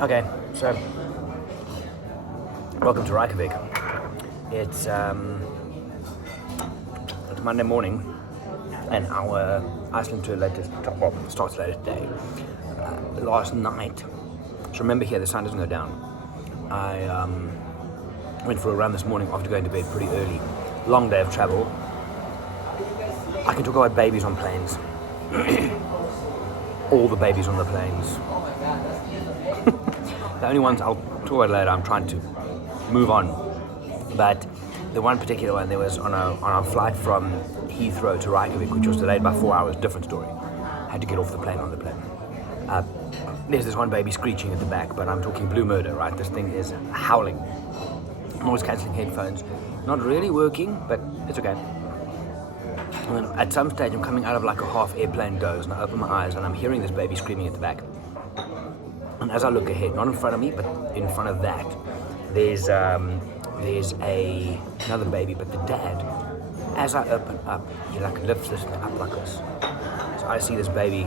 Okay, so welcome to Reykjavik. It's Monday morning, and our Iceland tour starts later today. Last night, so remember here the sun doesn't go down. I went for a run this morning after going to bed pretty early. Long day of travel. I can talk about babies on planes. All the babies on the planes. The only ones I'll talk about later, I'm trying to move on. But the one particular one, there was on a flight from Heathrow to Reykjavik, which was delayed by 4 hours, different story. Had to get off the plane on the plane. There's this one baby screeching at the back, but I'm talking blue murder, right? This thing is howling. Noise cancelling headphones. Not really working, but it's okay. And then at some stage, I'm coming out of like a half airplane doze, and I open my eyes, and I'm hearing this baby screaming at the back. And as I look ahead, not in front of me, but in front of that, there's another baby, but the dad, as I open up, he like lifts this thing up like this. So I see this baby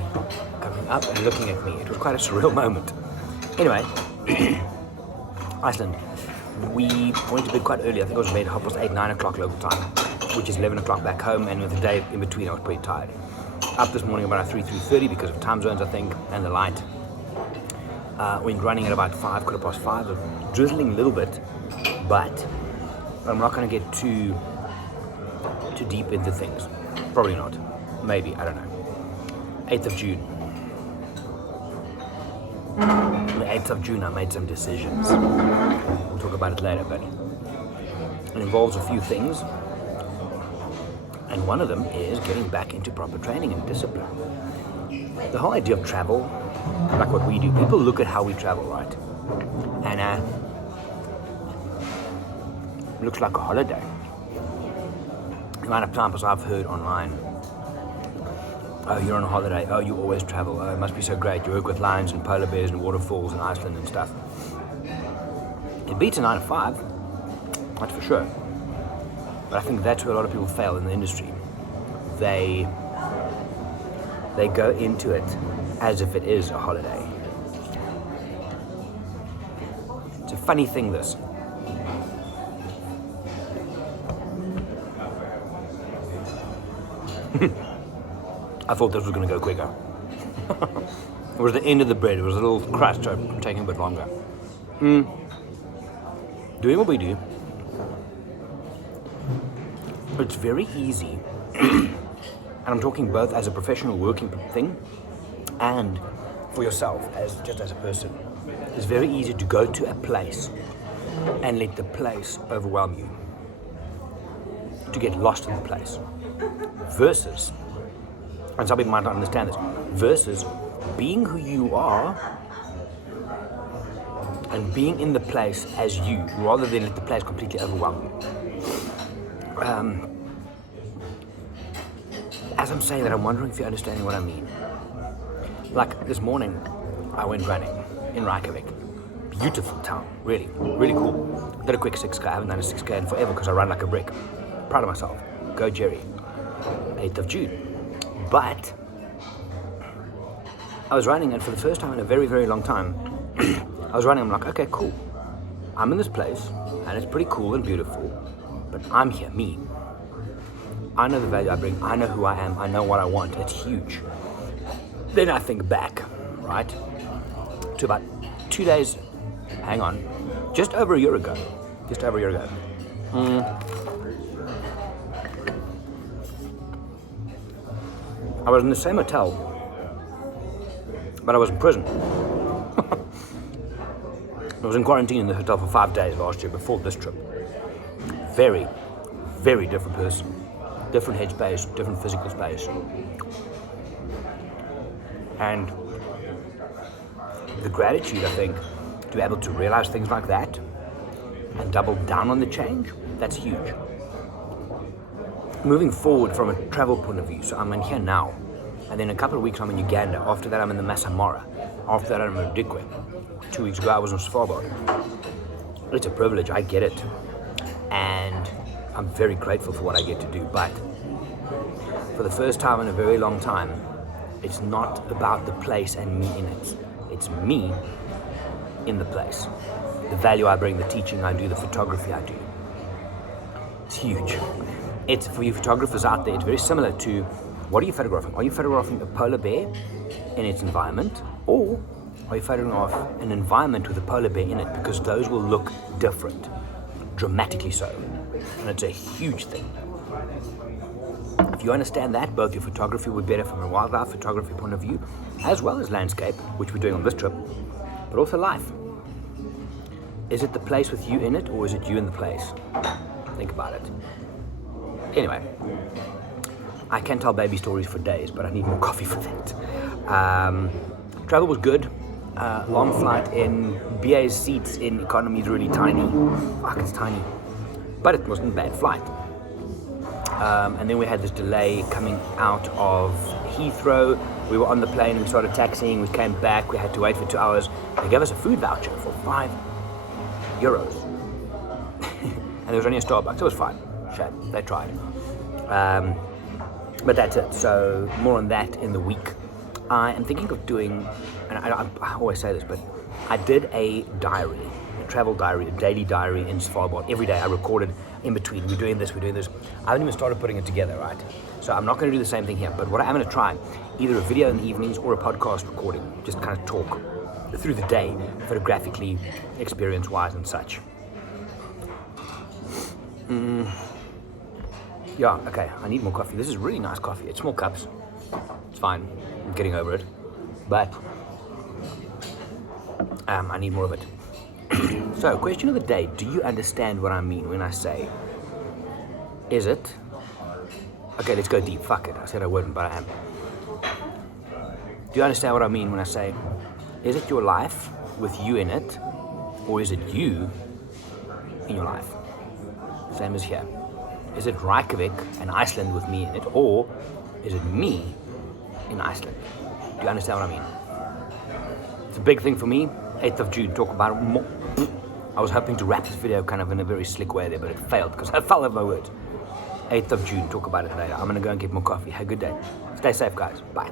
coming up and looking at me. It was quite a surreal moment. Anyway, Iceland. We went to bed quite early. I think I was in bed 8:30, 9 o'clock local time, which is 11 o'clock back home, and with the day in between, I was pretty tired. Up this morning about 3:30 because of time zones, I think, and the light. Went running at about 5, 5:15. It was drizzling a little bit, but I'm not going to get too deep into things. Probably not. Maybe, I don't know. 8th of June. On the 8th of June, I made some decisions. We'll talk about it later, but it involves a few things. And one of them is getting back into proper training and discipline. The whole idea of travel, like what we do, people look at how we travel, right? And it looks like a holiday. The amount of times I've heard online, oh, you're on a holiday, oh, you always travel, oh, it must be so great, you work with lions and polar bears and waterfalls in Iceland and stuff. It beats a 9 to 5, that's for sure. But I think that's where a lot of people fail in the industry. They go into it as if it is a holiday. It's a funny thing, this. I thought this was going to go quicker. It was the end of the bread. It was a little crust, so I'm taking a bit longer. Doing what we do. It's very easy, and I'm talking both as a professional working thing and for yourself as a person. It's very easy to go to a place and let the place overwhelm you, to get lost in the place, versus, and some people might not understand this, versus being who you are and being in the place as you, rather than let the place completely overwhelm you. As I'm saying that, I'm wondering if you're understanding what I mean. Like this morning, I went running in Reykjavik. Beautiful town, really, really cool. Did a quick 6K. I haven't done a 6K in forever because I run like a brick. Proud of myself. Go Gerry. 8th of June. But I was running, and for the first time in a very, very long time, I was running. I'm like, okay, cool. I'm in this place, and it's pretty cool and beautiful. But I'm here, me. I know the value I bring. I know who I am. I know what I want. It's huge. Then I think back, right, to about 2 days, hang on, just over a year ago. I was in the same hotel, but I was in prison. I was in quarantine in the hotel for 5 days last year before this trip. Very, very different person. Different headspace, different physical space. And the gratitude, I think, to be able to realize things like that and double down on the change, that's huge. Moving forward from a travel point of view, so I'm in here now, and then in a couple of weeks I'm in Uganda. After that I'm in the Masamara. After that I'm in Dikwe. 2 weeks ago I was in Svalbard. It's a privilege, I get it. And I'm very grateful for what I get to do, but for the first time in a very long time, it's not about the place and me in it. It's me in the place. The value I bring, the teaching I do, the photography I do. It's huge. It's, for you photographers out there, it's very similar to, what are you photographing? Are you photographing a polar bear in its environment, or are you photographing an environment with a polar bear in it? Because those will look different, dramatically so. And it's a huge thing. If you understand that, both your photography would be better from a wildlife photography point of view, as well as landscape, which we're doing on this trip, but also life. Is it the place with you in it, or is it you in the place? Think about it. Anyway, I can tell baby stories for days, but I need more coffee for that. Travel was good. Long flight in BA's seats in economy is really tiny. Fuck, it's tiny. But it wasn't a bad flight. And then we had this delay coming out of Heathrow. We were on the plane, we started taxiing, we came back, we had to wait for 2 hours. They gave us a food voucher for €5. And there was only a Starbucks, it was fine. Shame, they tried. But that's it, so more on that in the week. I am thinking of doing, and I always say this, but I did a diary, a travel diary, a daily diary in Svalbard. Every day I recorded in between, we're doing this. I haven't even started putting it together, right? So I'm not going to do the same thing here, but what I am going to try, either a video in the evenings or a podcast recording, just kind of talk through the day, photographically, experience-wise and such. Yeah, okay, I need more coffee. This is really nice coffee. It's small cups. It's fine. I'm getting over it. But I need more of it. So, question of the day. Do you understand what I mean when I say, is it? Okay, let's go deep. Fuck it. I said I wouldn't, but I am. Do you understand what I mean when I say, is it your life with you in it, or is it you in your life? Same as here. Is it Reykjavik and Iceland with me in it, or is it me in Iceland? Do you understand what I mean? It's a big thing for me. 8th of June, talk about it more. I was hoping to wrap this video kind of in a very slick way there, but it failed because I fell over my words. 8th of June, talk about it later. I'm going to go and get more coffee. Have a good day. Stay safe, guys. Bye.